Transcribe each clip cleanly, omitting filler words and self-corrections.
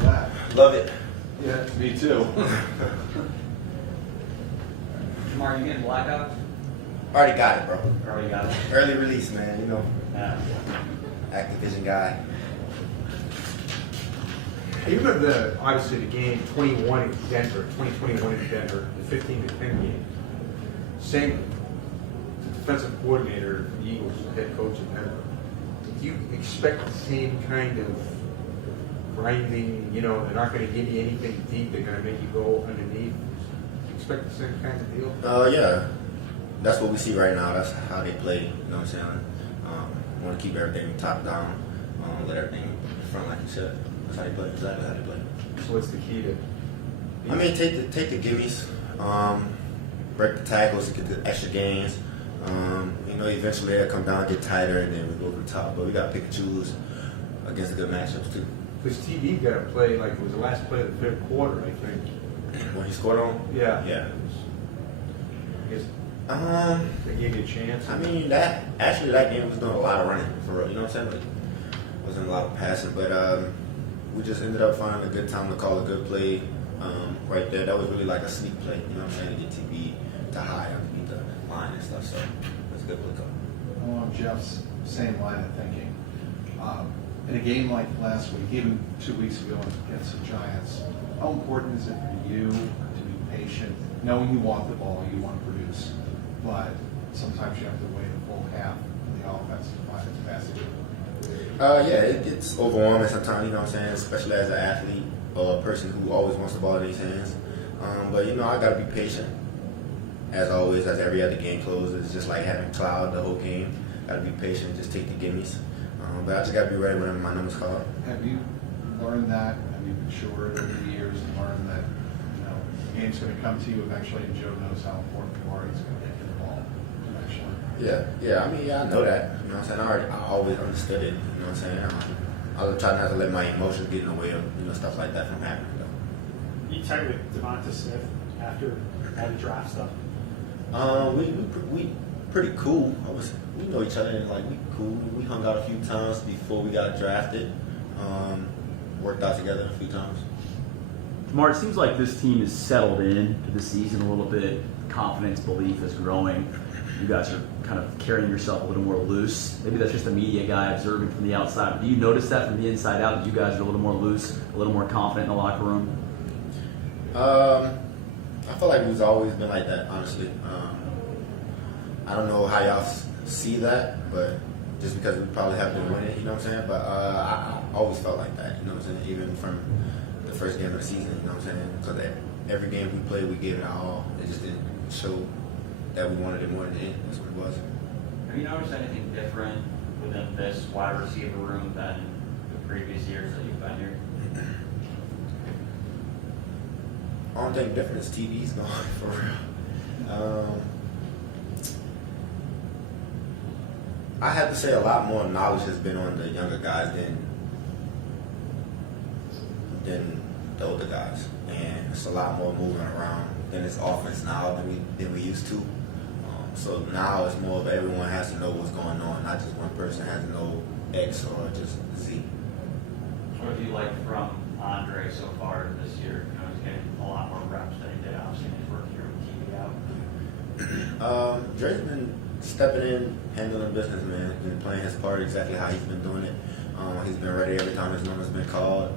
with that? Love it. Yeah, me too. Jamar, you getting blackout? Already got it, bro. Already got it. Early release, man. You know, Yeah. Activision guy. You remember obviously the game 21 in Denver, 2021 in Denver, the 15-10 game. Same defensive coordinator for the Eagles, head coach in Denver. Do you expect the same kind of grinding, you know, they're not going to give you anything deep, they're going to make you go underneath? Do you expect the same kind of deal? Yeah. That's what we see right now. That's how they play. You know what I'm saying? Want to keep everything top down, let everything in front like you said. That's how they play. Exactly how they play. So what's the key to? I mean, take the gimmies, break the tackles, get the extra gains. You know, eventually they'll come down, get tighter, and then we go to the top. But we got to pick and choose against the good matchups too. Because TD got to play like it was the last play of the third quarter, I think. When he scored on? Yeah. Yeah. I guess they gave you a chance. I mean, that game was doing a lot of running for real. You know what I'm saying? Like, wasn't a lot of passing, but we just ended up finding a good time to call a good play right there. That was really like a sneak play. You know what I'm saying? To get TB to high underneath the line and stuff. So it was a good play call. Along Jeff's same line of thinking. In a game like last week, even 2 weeks ago against the Giants, how important is it for you to be patient, knowing you want the ball, you want to produce, but sometimes you have to wait a full half for the offense to find its passage? Yeah, it gets overwhelming sometimes, you know what I'm saying, especially as an athlete or a person who always wants the ball in his hands. But, you know, I got to be patient. As always, as every other game closes, it's just like having cloud the whole game. Got to be patient, just take the gimmies. But I just got to be ready whenever my number's called. Have you learned that? Have you matured over the years and learned that, you know, the game's going to come to you eventually, and Joe knows how important you are, he's going to get you the ball eventually? Yeah. I mean, I know that. You know what I'm saying? I always understood it. You know what I'm saying? I was trying not to let my emotions get in the way of, you know, stuff like that from happening, though. You talked with Devonta Smith after all the draft stuff? We pretty cool. We know each other and like we cool. We hung out a few times before we got drafted. Worked out together a few times. Jamar, it seems like this team is settled in to the season a little bit. Confidence, belief is growing. You guys are kind of carrying yourself a little more loose. Maybe that's just a media guy observing from the outside. But do you notice that from the inside out, that you guys are a little more loose, a little more confident in the locker room? I feel like we've always been like that, honestly. I don't know how y'all see that, but just because we probably have to win it, you know what I'm saying? But I always felt like that, you know what I'm saying? Even from the first game of the season, you know what I'm saying? Because every game we played, we gave it our all. It just didn't show that we wanted it more than the end. That's what it was. Have you noticed anything different within this wide receiver room than the previous years that you've been here? I don't think different is TV's gone for real. I have to say a lot more knowledge has been on the younger guys than the older guys, and it's a lot more moving around in this offense now than we used to. So now it's more of everyone has to know what's going on, not just one person has to know X or just Z. What do you like from Andre so far this year? You know, he's getting a lot more reps than he did obviously in his rookie year with TV out. Dre's been stepping in, handling business, man. Been playing his part exactly how he's been doing it. He's been ready every time his number's been called.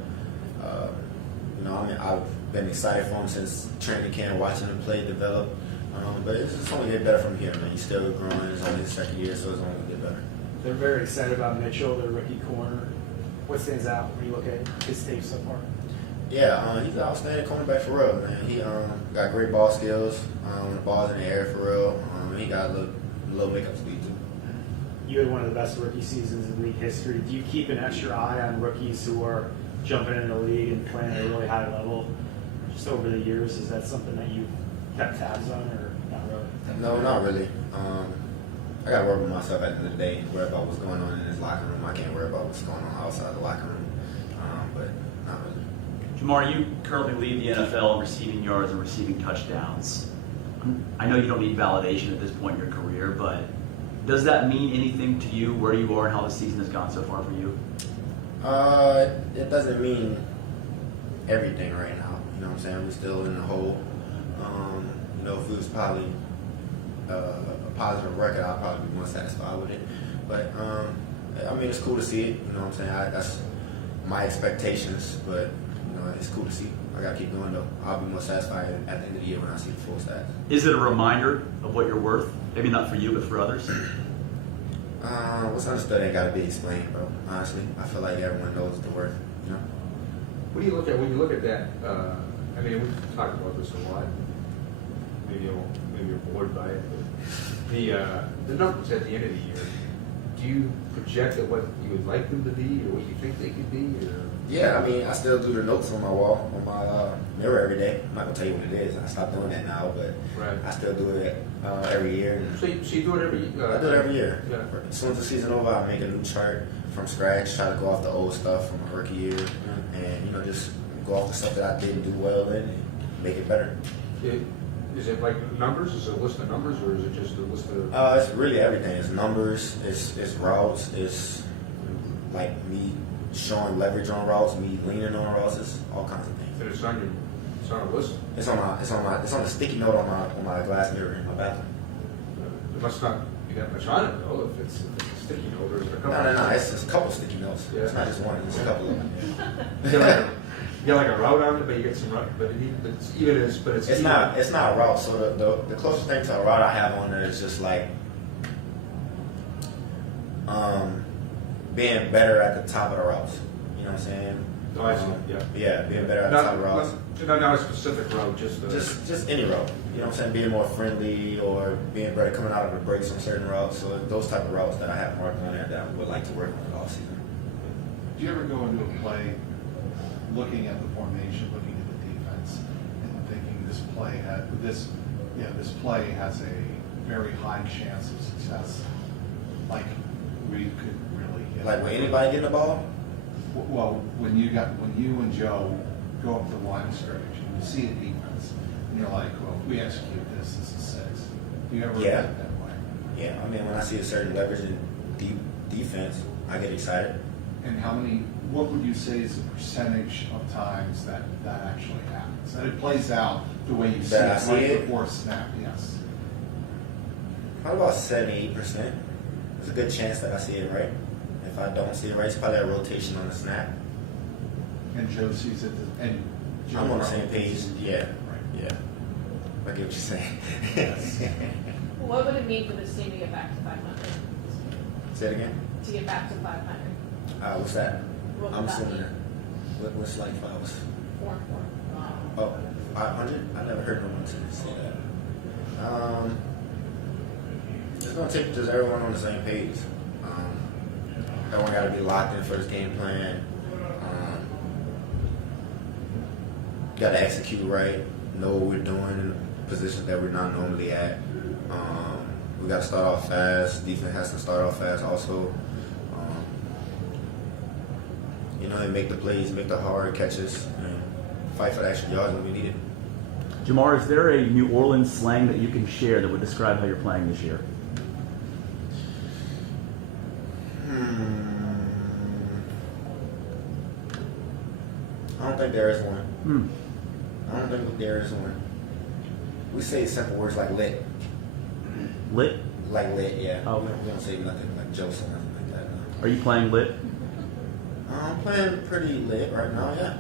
You know, I mean, I've been excited for him since training camp, watching him play, develop. But it's only get better from here, man. He's still growing. It's only his second year, so it's only going to get better. They're very excited about Mitchell, their rookie corner. What stands out when you look at his tape so far? Yeah, he's an outstanding cornerback for real, man. He got great ball skills. When the ball's in the air for real. He got a little makeup speed too. You had one of the best rookie seasons in league history. Do you keep an extra eye on rookies who are jumping in the league and playing at a really high level just over the years? Is that something that you've kept tabs on, or not really? No, not really. I got to worry about myself at the end of the day, worry about what's going on in his locker room. I can't worry about what's going on outside the locker room, but not really. Jamar, you currently lead the NFL in receiving yards and receiving touchdowns. I know you don't need validation at this point in your career, but does that mean anything to you, where you are and how the season has gone so far for you? It doesn't mean everything right now. You know what I'm saying? We're still in the hole. You know, if it was probably a positive record, I'd probably be more satisfied with it. But I mean, it's cool to see it. You know what I'm saying? That's my expectations, but you know, it's cool to see. I gotta keep going though. I'll be more satisfied at the end of the year when I see the full stats. Is it a reminder of what you're worth? Maybe not for you, but for others. What's understood ain't gotta be explained, bro. Honestly, I feel like everyone knows the worth. You know. What do you look at when you look at that? I mean, we've talked about this a lot. Maybe you're bored by it, but the numbers at the end of the year. Do you project at what you would like them to be, or what you think they could be? Or? Yeah, I mean, I still do the notes on my wall, on my mirror every day. I'm not gonna tell you what it is. I stopped doing that now, but Right. I still do it every year. So you do it every year? I do it every year. Yeah. As soon as the season over, I make a new chart from scratch. Try to go off the old stuff from my rookie year, and you know, just go off the stuff that I didn't do well in and make it better. Is it like numbers? Is it a list of numbers, or is it just a list of? It's really everything. It's numbers. It's routes. It's like me showing leverage on routes, me leaning on routes. It's all kinds of things. And it's on a list. It's on a sticky note on my glass mirror in my bathroom. It must not be that much on it though. If it's a sticky note, or is it a couple? No. It's just a couple sticky notes. Yeah. It's not just one. It's a couple of them. You get like a route on it, but you get some route, but it's even as, but it's It's not a route. So the closest thing to a route I have on there is just like being better at the top of the routes. You know what I'm saying? Oh, I see. Yeah. Yeah, being better at the top of the routes. Not a specific route, just Just any route. You know what I'm saying? Being more friendly or being better coming out of the breaks on certain routes. So those type of routes that I have marked on there that I would like to work on all season. Do you ever go into a play looking at the formation, looking at the defense, and thinking this play has a very high chance of success? Like we could really get Like with anybody getting the ball? Well, when you and Joe go up the line of scrimmage and you see a defense, and you're like, well, if we execute this is 6. Do you ever Yeah. get that way? Yeah, I mean when I see a certain leverage in defense, I get excited. And what would you say is the percentage of times that actually happens? That it plays out the way you see That I it see right it? before snap, yes. Probably about 78%. There's a good chance that I see it right. If I don't see it right, it's probably a rotation on the snap. And Joe sees it, and Joe I'm on the probably same page. sees it. Yeah. Right. Yeah. I get what you're saying. Yes. What would it mean for this team to get back to 500? Say it again. To get back to 500? What's that? What would I'm that assuming mean? that. What's like 5? 4-4. Oh, 500? I never heard no one say that. It's gonna take just everyone on the same page. Everyone got to be locked in for this game plan. Got to execute right. Know what we're doing in positions that we're not normally at. We got to start off fast. Defense has to start off fast also. And make the plays, make the hard catches, and fight for the extra yards when we need it. Jamar, is there a New Orleans slang that you can share that would describe how you're playing this year? I don't think there is one. I don't think there is one. We say simple words like lit. Lit? Like lit, yeah. Oh. We don't say nothing like jokes or nothing like that. No. Are you playing lit? I'm playing pretty lit right now, yeah.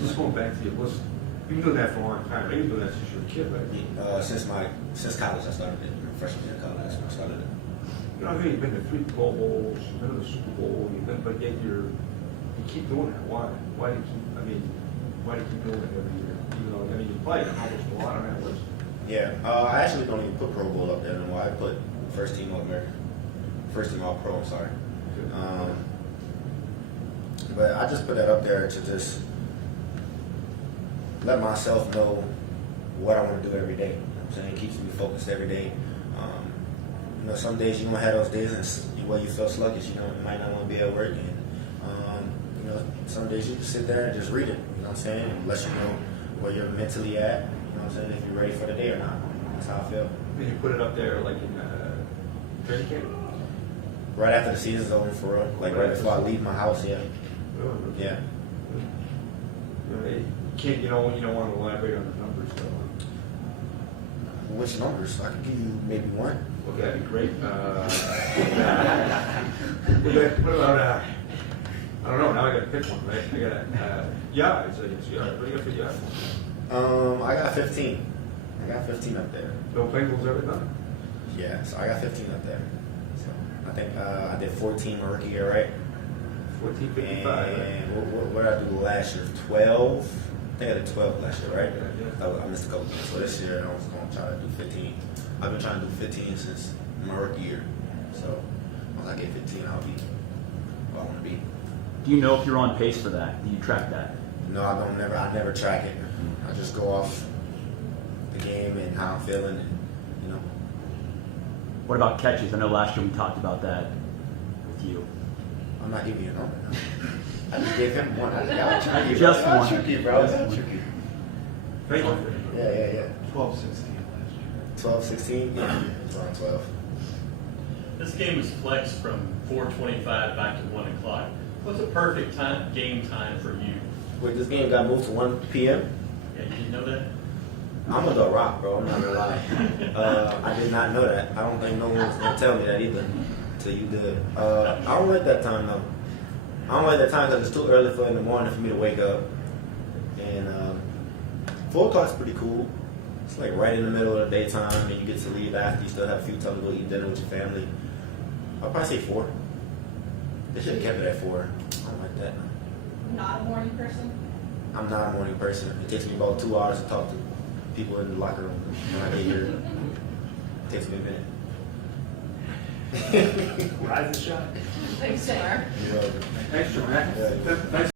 just going back to your list, you've been doing that for a long time. You've been doing that since you were a kid, right? Since college, I started it. Freshman year of college, that's when I started it. You know, I think you've been to 3 Pro Bowls, you've been to the Super Bowl, but yet you keep doing it. Why? Why do you keep doing it every year? Even though, you play almost a lot on that list. Yeah, I actually don't even put Pro Bowl up there anymore. I put first team All-American. First team All-Pro, I'm sorry. But I just put that up there to just let myself know what I want to do every day. You know what I'm saying? It keeps me focused every day. Some days you're going to have those days where you feel sluggish. You might not want to be at work. And, some days you can sit there and just read it. You know what I'm saying? And let you know where you're mentally at. You know what I'm saying? If you're ready for the day or not. That's how I feel. Did you put it up there like in training camp? Right after the season's over, for real. Like right before I leave my house, yeah. Yeah. You don't want to elaborate on the numbers though. Which numbers? I can give you maybe one. Okay, that'd be great. What about, I don't know, now I gotta pick one, right? I gotta, yards, I guess, yards. What do you got for yards? I got 15. I got 15 up there. No Bengals ever done? Yeah, so I got 15 up there. So I think I did 14 my rookie year, right? 1455, right? And what did I do last year? 12? I think I did 12 last year, right? Yeah. I missed a couple games. So this year I was going to try to do 15. I've been trying to do 15 since my rookie year. So once I get 15, I'll be where I want to be. Do you know if you're on pace for that? Do you track that? No, I don't. I never track it. I just go off the game and how I'm feeling, and you know. What about catches? I know last year we talked about that with you. I'm not giving you a number now. I just gave him one. Y'all tricky, Just bro. Y'all one. tricky, bro. Y'all tricky. Thank you. Yeah. 12, 16 last year. 12, 16? Yeah, it's around 12. This game is flexed from 4:25 back to 1 o'clock. What's a perfect game time for you? Wait, this game got moved to 1 p.m.? Yeah, you didn't know that? I'm gonna go rock, bro. I'm not gonna lie. I did not know that. I don't think no one was gonna tell me that either until you did. I don't like that time though. I don't like that time because it's too early in the morning for me to wake up. And 4 o'clock's pretty cool. It's like right in the middle of the daytime, and you get to leave after. You still have a few time to go eat dinner with your family. I'll probably say 4. They should have kept it at 4. I don't like that. Not a morning person? I'm not a morning person. It takes me about 2 hours to talk to people in the locker room when I get here. It takes me a minute. Rise and shine. Thanks, Mark. You know, Thanks, Joanne. Yeah. Thanks.